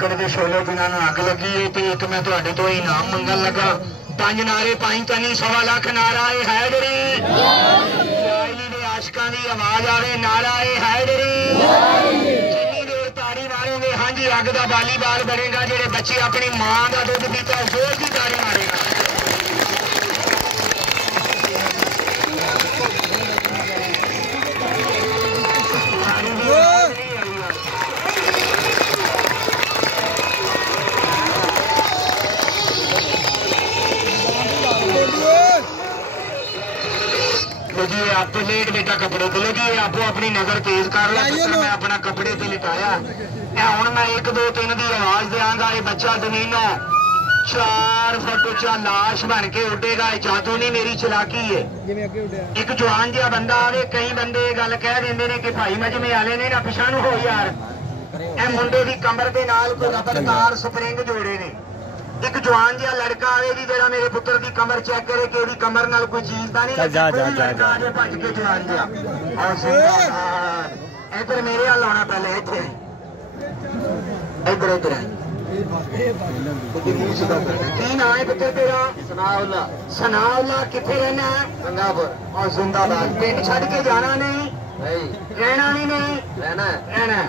ਲੱਕੜ ਦੇ ਛੋਲੇ ਜਿਨ੍ਹਾਂ ਨੂੰ ਅੱਗ ਲੱਗੀ ਹੈ ਤੇ ਇੱਕ ਮੈਂ ਤੁਹਾਡੇ ਤੋਂ ਇਨਾਮ ਮੰਗਣ ਲੱਗਾ। 5 ਨਾਰੇ 5 ਤਨੀ 1.25 ਲੱਖ ਨਾਰਾ ਏ ਹੈਦਰੀ ਸ਼ਾਇਲੀ ਦੇ ਆਸ਼ਕਾਂ ਦੀ ਆਵਾਜ਼ ਆਵੇ ਨਾਰਾ ਏ ਹੈਦਰੀ ਜਿੰਨੀ ਦੇਰ ਤਾੜੀ ਮਾਰੋਗੇ ਹਾਂਜੀ ਅੱਗ ਦਾ ਵਾਲੀਬਾਲ ਬਣੇਗਾ। ਜਿਹੜੇ ਬੱਚੇ ਆਪਣੀ ਮਾਂ ਦਾ ਦੁੱਧ ਪੀਤਾ ਜ਼ੋਰ ਦੀ ਤਾੜੀ ਮਾਰੇਗਾ। आप तो लेट बेटा कपड़े तो लगी आपो अपनी नजर तेज कर ला। मैं अपना कपड़े से लिटाया हूं मैं 1 2 3 की आवाज देंगा। ये बच्चा जमीनों 4 फुट उच्चा लाश बन के उडेगा। जादू नहीं मेरी चलाकी है। एक जवान जिहा बंदा आवे कई बंदे गल कह देंगे ने कि भाई मजमे वाले ने ना पिछा हो यार ए मुंडे की कमर के नाल कोई रबड़दार स्प्रिंग जोड़े ने। एक जवान जिहा लड़का आवे जी जरा मेरे पुत्र की कमर चेक करे कि इहदी कमर नाल कोई चीज दा नहीं लगी भज के जवान जिहा इधर मेरे हाल आना पहले इत्थे इधर इधर की नाम है पुत्र तेरा? सनाउल्ला। सनाउल्ला किथे रहना है? गंगापुर। और जिंदाबाद। पिंड छड़ के जाना नहीं? रहना नहीं रहना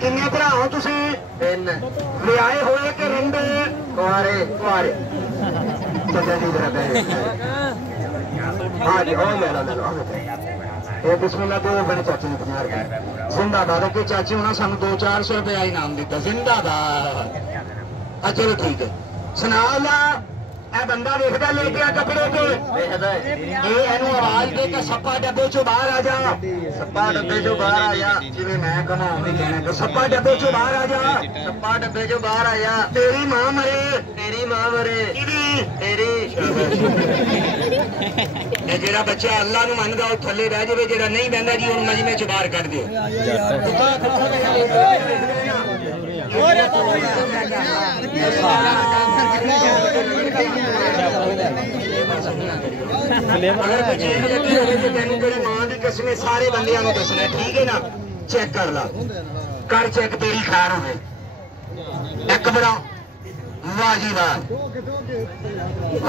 किन्ने भरा हो तुसी? 3 विआहे होए कि रहिंदे? कुआरे कुआरे। चचा जी जरा बैठ हाँ जी ओ ले लो ये बिस्मिल्लाह दो बड़े चाचे ने 50 रुपए जिंदाबाद के चाचे होना सानू 200-400 रुपया इनाम दिता जिंदाबाद। चलो ठीक है सुना ए बंदा देखदा लेके आ कपड़े के एनू आवाज दे के सप्पा डब्बे चो बाहर आ जा। सप्पा डब्बे चो बाहर आ जा जिवें मैं कहा उवें कहना कि सप्पा डब्बे चो बाहर आ जा। सप्पा डब्बे चो बाहर आ जा। तेरी मां मरे। तेरी मां मरे किदी? तेरी। ए जेड़ा बच्चा अल्लाह नू मनदा ओ थल्ले रह जावे जेड़ा नहीं बंदा जी ओनू मजमे चो बाहर कर दियो। मां की कसम सारे बंद दसना ठीक है ना। चेक कर ला कर चेक तेरी खैर हो घबरा वाह जी वाह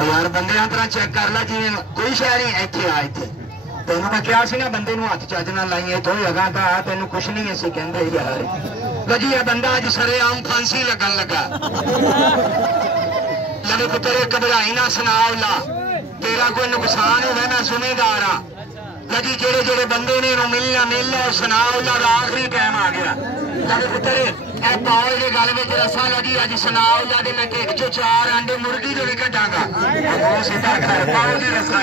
यार बंदे तरह चेक कर ला जिवें कोई शह नहीं। इत्थे आ इत्थे तेन मैं क्या ना बंदे हथ चज ना लाइए तो अगा तो आ तेन कुछ नहीं असी कहते यार जी यह बंदा अज सरेआम फांसी लगन लगा। लगे पुत्र घबराई ना सनाउल्ला तेरा कोई नुकसान हो मैं जिम्मेदार हाँ। लगी जेड़े जेड़े बंदे ने मिलना सनाउल्ला का आखिरी टाइम आ गया। लगे पुत्र ए पाओ के गल में रसा लगी अज सनाउल्ला दे मैं ढिड चो 4 अंडे मुर्गी जो भी कटांगा सीधा घर पाओ की रसा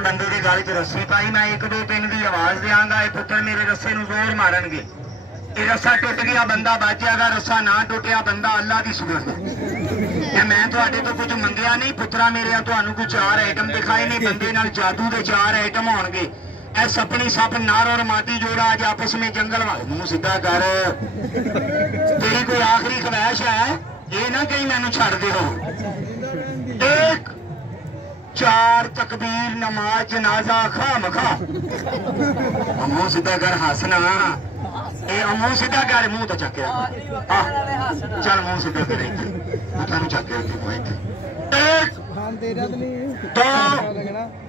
बंदे की गल च रस्सी पाई मैं 1 2 3 की आवाज देंगा। ये पुत्र मेरे रस्से नूं जोर मारनगे। ये रस्सा टुट गया बंदा बच जाएगा। रस्सा ना टुटिया बंदा अल्लाह की सुगंध। मैं तुहाडे तो कुछ मंगिया नहीं पुत्रा मेरे तुहानू कोई 4 आइटम दिखाए ने बंदे नाल जादू के 4 आइटम होणगे। ए सपनी सप नार और माटी जोड़ा अज आपस में जंगल मुंह सीधा कर। तेरी कोई आखिरी ख्वाहिश है ये ना कहीं मैनू छड़ दिओ। 1 4 तकबीर नमाज जनाजा खा मखा मुंह सीधा कर हसना मुंह सीधा कर मुंह तो चक चल मुंह सीधा कर तेन चक 1 2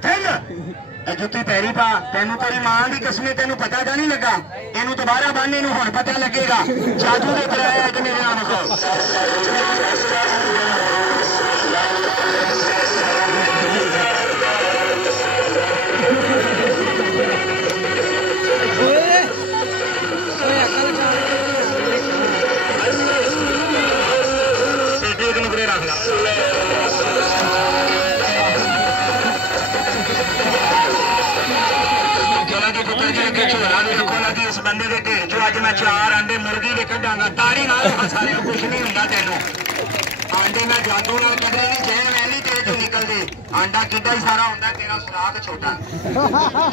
3 जुत्ती पैरी पा तेन तेरी मां की कसमें तेन पता तो नहीं लगा। इनू दोबारा बन इन हुण पता लगेगा। जादू के कराया कि मेरे नाम इस बंदे के ढेर चो अज मैं 4 अंडे मुर्गी के कढ़ांगा ताड़ी नाल सारे कुछ नहीं होंगे तेनों जादू नाल कदे नहीं जैन वैली तेरे चो निकलदे आंडा किड्डा ही सारा हुंदा तेरा सुराख छोटा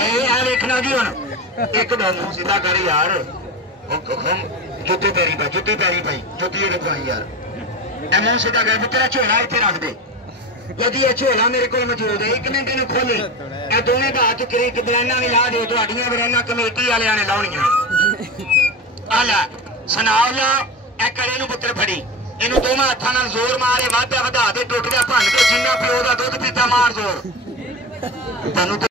ए देखना जी हुण एक दम सीधा कर यार जुत्ती पैरी पाई जुत्ती रखवाई यार ए मुंह सीधा कर तेरा झोला इत्थे रख दे यदि ये झोला मेरे को मौजूद है 1 मिनट इन्हू खोले ए दोने दा हाथ करी बरैना भी ला दे तुहाडियां बरैना कमेटी वालियां ने लाउणियां आ लै सनाउला ए कड़े नू पुत्र फड़ी इनू दोवां हत्थां नाल जोर मारे वाधा वधा दे टुट गया भन के जिन्ना प्यो दा दुध पीता मार जोर तैनू